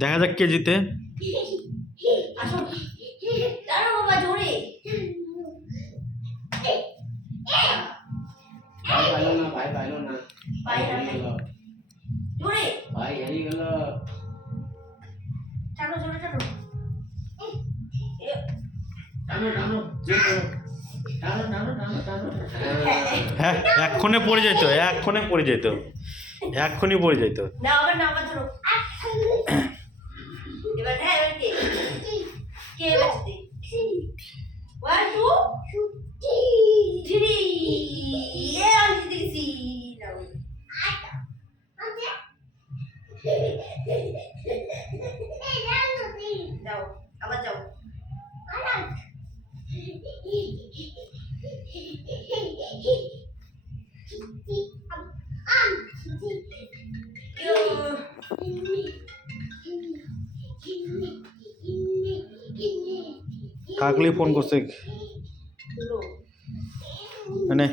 দেখা যাক কে জিতে। আসো দাঁড়াও বাবা জোরে। ভাই পাইলো না, ভাই পাইলো না, ভাই হারিয়ে হারাই। গেল, জোরে ভাই হারিয়ে গেল। টানো জোরে টানো। টানো টানো যেতো, টানো টানো টানো টানো। হ্যাঁ, এক্ষণে পড়ে যেত, এক্ষণে পড়ে যেত, এক্ষুনি পড়ে যেত। না আবার ধরো। এবার হ্যাঁ এবার কে কে বাজতে 1 2 3 এ আমি জিতেছি। নাও যাও আবার যাও। কাকলি ফোন করছে, মানে